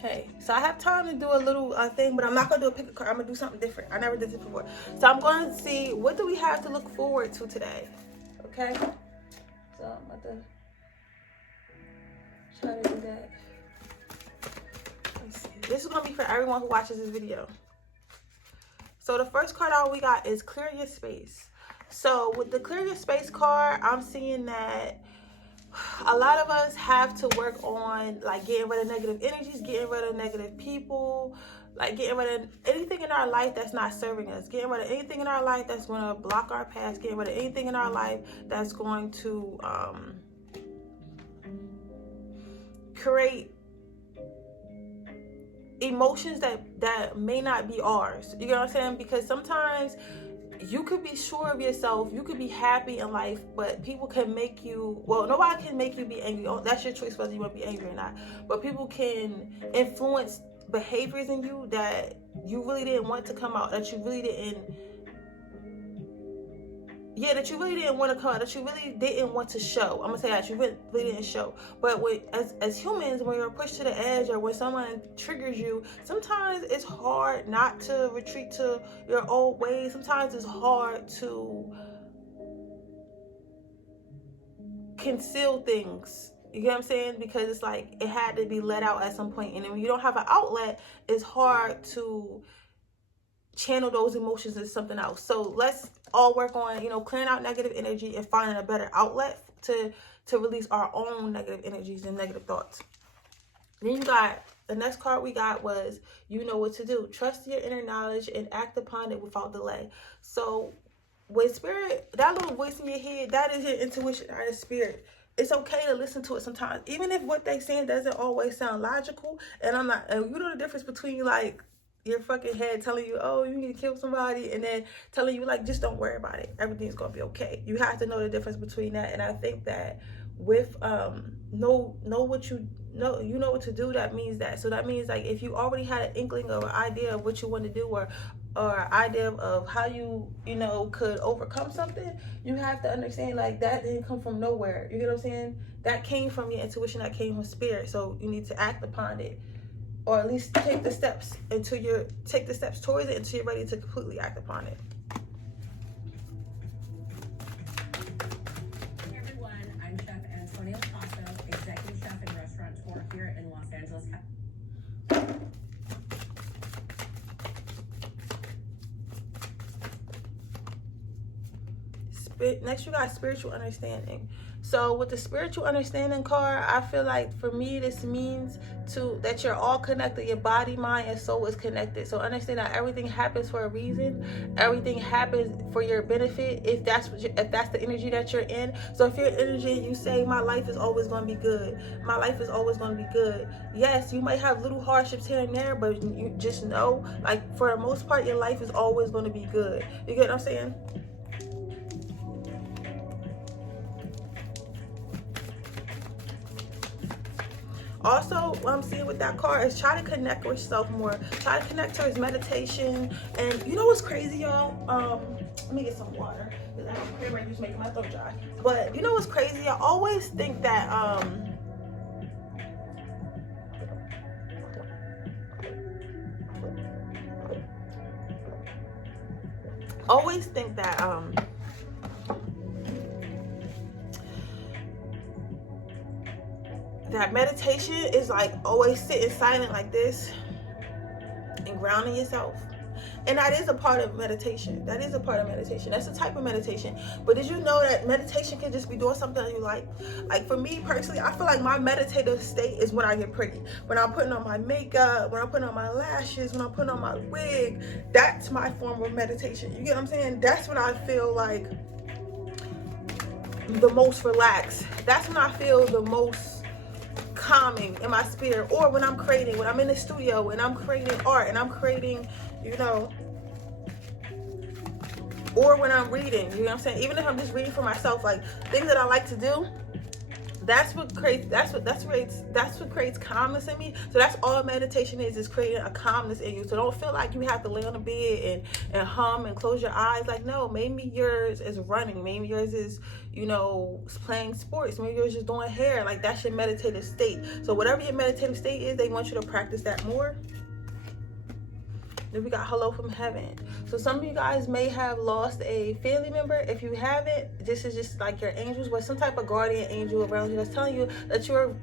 Hey, so I have time to do a little thing, but I'm not going to do a pick a card. I'm going to do something different. I never did this before. So I'm going to see, what do we have to look forward to today? Okay? So I'm about to try to do that. Let's see. This is going to be for everyone who watches this video. So the first card out we got is clear your space. So with the clear your space card, I'm seeing that a lot of us have to work on like getting rid of negative energies, getting rid of negative people, like getting rid of anything in our life that's not serving us, getting rid of anything in our life that's going to block our path, getting rid of anything in our life that's going to create emotions that may not be ours. You know what I'm saying? Because sometimes you could be sure of yourself, you could be happy in life, but people can make you, well, nobody can make you be angry. That's your choice whether you want to be angry or not. But people can influence behaviors in you that you really didn't want to come out, that you really didn't want to come out, that you really didn't want to show. I'm gonna say that you really didn't show. But as humans, when you're pushed to the edge or when someone triggers you, sometimes it's hard not to retreat to your old ways. Sometimes it's hard to conceal things. You get what I'm saying? Because it's like it had to be let out at some point. And then when you don't have an outlet, it's hard to channel those emotions into something else. So let's all work on, clearing out negative energy and finding a better outlet to release our own negative energies and negative thoughts. Then you got, the next card we got was, you know what to do. Trust your inner knowledge and act upon it without delay. So with spirit, that little voice in your head, that is your intuition or your spirit. It's okay to listen to it sometimes, even if what they saying doesn't always sound logical. And you know the difference between like your fucking head telling you, oh, you need to kill somebody, and then telling you like, just don't worry about it, everything's gonna be okay. You have to know the difference between that. And I think that with know what you know, you know what to do. That means like if you already had an inkling or an idea of what you want to do, or idea of how you could overcome something, you have to understand like that didn't come from nowhere. You get what I'm saying? That came from your intuition, that came from spirit. So you need to act upon it, or at least take the steps towards it until you're ready to completely act upon it. Hey everyone, I'm Chef Antonia Paso, executive chef and restaurateur here in Los Angeles. Next you got spiritual understanding. So with the spiritual understanding card, I feel like for me this means that you're all connected. Your body, mind, and soul is connected. So understand that everything happens for a reason. Everything happens for your benefit if that's the energy that you're in. So if your energy, you say my life is always going to be good, my life is always going to be good. Yes, you might have little hardships here and there, but you just know, like, for the most part, your life is always going to be good. You get what I'm saying? Also, what I'm seeing with that card is try to connect with yourself more. Try to connect towards meditation. And you know what's crazy, y'all? Let me get some water, because I have a creamer just making my throat dry. But you know what's crazy? I always think that that meditation is like always sitting silent like this and grounding yourself. And that is a part of meditation. That's a type of meditation. But did you know that meditation can just be doing something that you like? Like for me personally, I feel like my meditative state is when I get pretty. When I'm putting on my makeup, when I'm putting on my lashes, when I'm putting on my wig. That's my form of meditation. You get what I'm saying? That's when I feel like the most relaxed. That's when I feel the most calming in my spirit. Or when I'm creating, when I'm in the studio and I'm creating art and I'm creating, or when I'm reading, you know what I'm saying? Even if I'm just reading for myself, like things that I like to do, that's what creates calmness in me. So that's all meditation is creating a calmness in you. So don't feel like you have to lay on the bed and hum and close your eyes. Like, no, maybe yours is running, maybe yours is, you know, playing sports, maybe yours is doing hair. Like, that's your meditative state. So whatever your meditative state is, they want you to practice that more. Then we got hello from heaven. So some of you guys may have lost a family member. If you haven't, this is just like your angels, but some type of guardian angel around you that's telling you that you're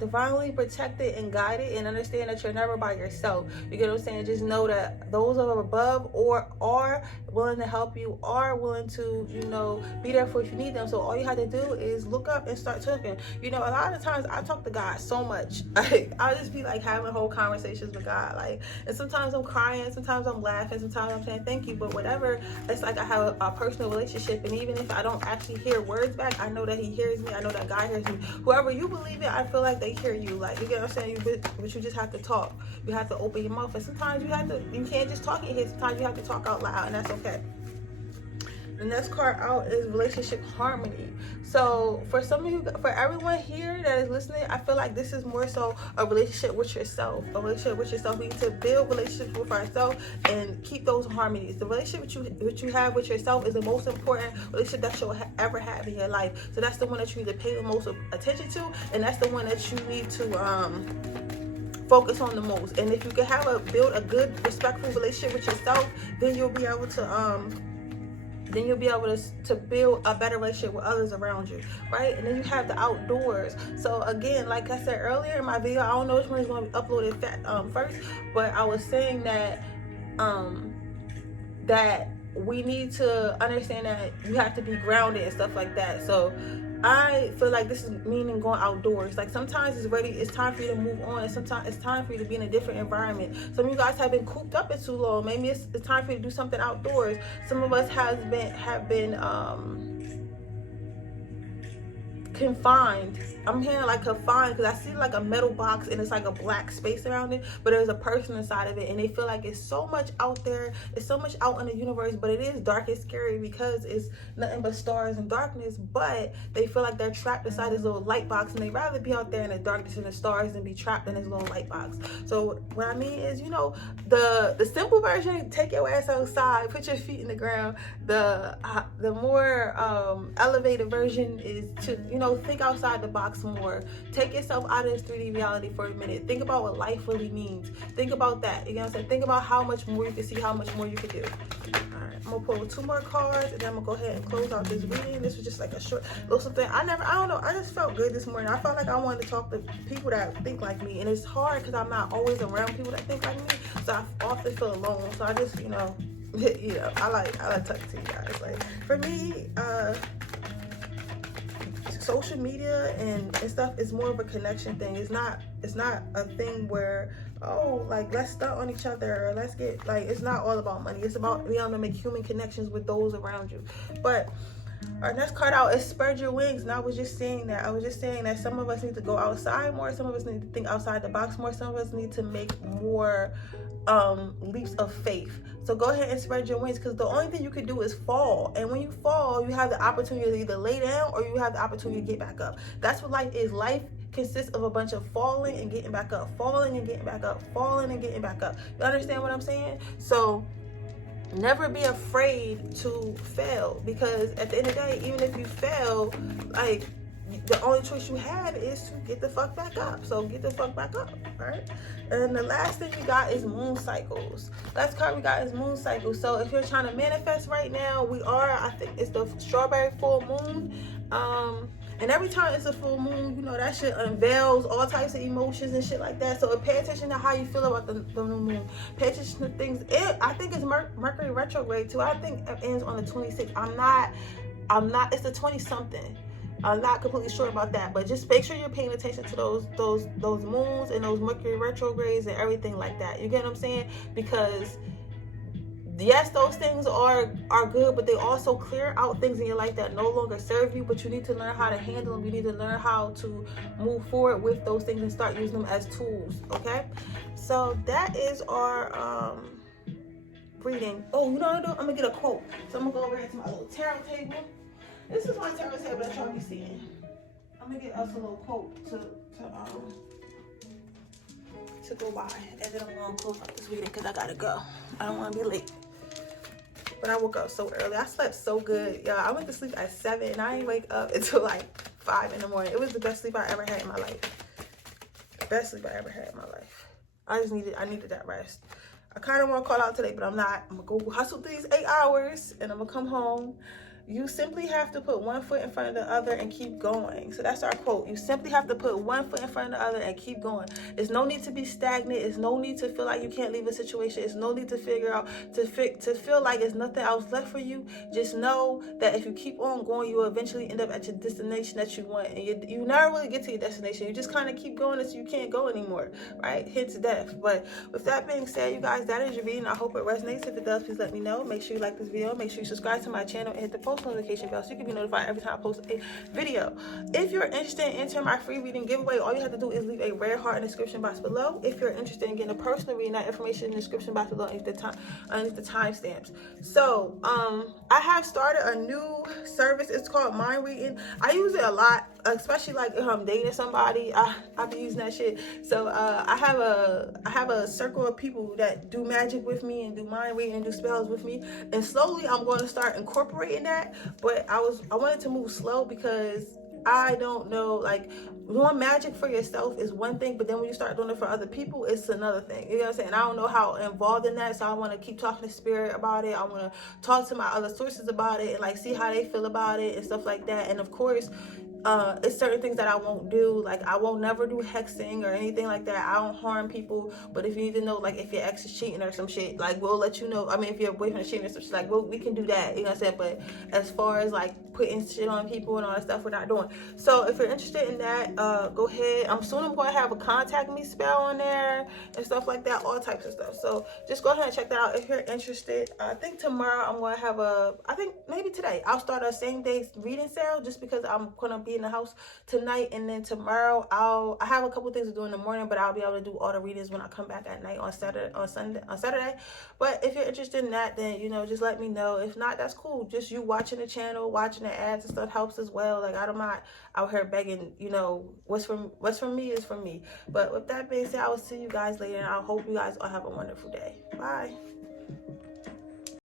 divinely protected and guided, and understand that you're never by yourself. You get what I'm saying? Just know that those are above or are willing to help you, are willing to, you know, be there for if you need them. So all you have to do is look up and start talking. You know, a lot of times I talk to God so much. I'll just be like having whole conversations with God. Like, and sometimes I'm crying, sometimes I'm laughing, sometimes I'm saying thank you, but whatever, it's like I have a personal relationship, and even if I don't actually hear words back, I know that he hears me. I know that God hears me. Whoever you believe in, I feel like they hear you. Like, you get what I'm saying? But you just have to talk. You have to open your mouth, and sometimes you can't just talk in here. Sometimes you have to talk out loud, and that's okay. The next card out is relationship harmony. So for some of you, for everyone here that is listening, I feel like this is more so a relationship with yourself. A relationship with yourself. We need to build relationships with ourselves and keep those harmonies. The relationship which you have with yourself is the most important relationship that you'll ever have in your life. So that's the one that you need to pay the most attention to, and that's the one that you need to focus on the most. And if you can build a good, respectful relationship with yourself, then you'll be able to build a better relationship with others around you, right? And then you have the outdoors. So again, like I said earlier in my video, I don't know which one is going to be uploaded first, but I was saying that that we need to understand that you have to be grounded and stuff like that. So I feel like this is meaning going outdoors. Like, sometimes it's time for you to move on, and sometimes it's time for you to be in a different environment. Some of you guys have been cooped up for too long. Maybe it's time for you to do something outdoors. Some of us have been confined. I'm hearing like confined because I see like a metal box and it's like a black space around it, but there's a person inside of it, and they feel like it's so much out there, it's so much out in the universe, but it is dark and scary because it's nothing but stars and darkness. But they feel like they're trapped inside this little light box, and they'd rather be out there in the darkness and the stars than be trapped in this little light box. So what I mean is, you know, the simple version: take your ass outside, put your feet in the ground. The more elevated version is to, you know, think outside the box more. Take yourself out of this 3D reality for a minute. Think about what life really means. Think about that. You know what I'm saying? Think about how much more you can see, how much more you can do. Alright, I'm gonna pull 2 more cards, and then I'm gonna go ahead and close out this reading. This was just like a short little something. I don't know, I just felt good this morning. I felt like I wanted to talk to people that think like me, and it's hard because I'm not always around people that think like me, so I often feel alone. So I just, you know, I like talking to you guys. Like, for me, social media and stuff is more of a connection thing. It's not a thing where, oh, like, let's stunt on each other, or let's get, like, it's not all about money. It's about being able to make human connections with those around you. But our next card out is spread your wings. And I was just saying that some of us need to go outside more, some of us need to think outside the box more, some of us need to make more leaps of faith. So go ahead and spread your wings, because the only thing you can do is fall. And when you fall, you have the opportunity to either lay down or you have the opportunity to get back up. That's what life is. Life consists of a bunch of falling and getting back up, falling and getting back up, falling and getting back up. You understand what I'm saying? So never be afraid to fail, because at the end of the day, even if you fail, like, the only choice you have is to get the fuck back up. So get the fuck back up, all right? And the last thing we got is moon cycles. Last card we got is moon cycles. So if you're trying to manifest right now, I think it's the strawberry full moon. And every time it's a full moon, you know, that shit unveils all types of emotions and shit like that. So pay attention to how you feel about the new moon. Pay attention to things. I think it's Mercury retrograde too. I think it ends on the 26th. I'm not, it's the 20-something. I'm not completely sure about that, but just make sure you're paying attention to those moons and those Mercury retrogrades and everything like that. You get what I'm saying? Because yes, those things are good, but they also clear out things in your life that no longer serve you. But you need to learn how to handle them. You need to learn how to move forward with those things and start using them as tools. Okay, so that is our reading. Oh, you know what I'm gonna do? I'm gonna get a quote. So I'm gonna go over here to my little tarot table. This is my tarot table that y'all be seeing. I'm gonna get us a little quote to go by, and then I'm gonna close up this video because I gotta go. I don't want to be late. But I woke up so early. I slept so good, y'all. I went to sleep at 7 and I didn't wake up until like 5 in the morning. It was the best sleep I ever had in my life. The best sleep I ever had in my life. I needed that rest. I kind of want to call out today, but I'm not. I'm gonna go hustle these 8 hours and I'm gonna come home. You simply have to put one foot in front of the other and keep going. So that's our quote. You simply have to put one foot in front of the other and keep going. There's no need to be stagnant. There's no need to feel like you can't leave a situation. There's no need to figure out, to feel like there's nothing else left for you. Just know that if you keep on going, you will eventually end up at your destination that you want. And you never really get to your destination. You just kind of keep going until you can't go anymore, right? Hence death. But with that being said, you guys, that is your reading. I hope it resonates. If it does, please let me know. Make sure you like this video. Make sure you subscribe to my channel and hit the post notification bell so you can be notified every time I post a video. If you're interested in entering my free reading giveaway, all you have to do is leave a red heart in the description box below. If you're interested in getting a personal reading, that information in the description box below underneath the timestamps. So I have started a new service. It's called mind reading. I use it a lot, especially like if I'm dating somebody. I be using that shit. So I have a circle of people that do magic with me and do mind reading and do spells with me, and slowly I'm going to start incorporating that. But I wanted to move slow because I don't know, like, doing magic for yourself is one thing, but then when you start doing it for other people, it's another thing. You know what I'm saying? I don't know how involved in that, so I want to keep talking to spirit about it. I want to talk to my other sources about it and like see how they feel about it and stuff like that. And of course, it's certain things that I won't do. Like, I won't never do hexing or anything like that. I don't harm people. But if you need to know, like, if your ex is cheating or some shit, like, we'll let you know. I mean, if your boyfriend is cheating or some shit, like, we can do that. You know what I'm saying? But as far as like putting shit on people and all that stuff, we're not doing. So if you're interested in that, go ahead. I'm going to have a contact me spell on there and stuff like that, all types of stuff. So just go ahead and check that out if you're interested. I think tomorrow I'm going to have I think maybe today I'll start a same day reading sale, just because I'm going to be in the house tonight, and then tomorrow I have a couple things to do in the morning, but I'll be able to do all the readings when I come back at night on Saturday. But if you're interested in that, then just let me know. If not, that's cool. Just you watching the channel, watching the ads and stuff helps as well. Like, I'm not out here begging. What's from me is from me. But with that being said, I will see you guys later, and I hope you guys all have a wonderful day. Bye.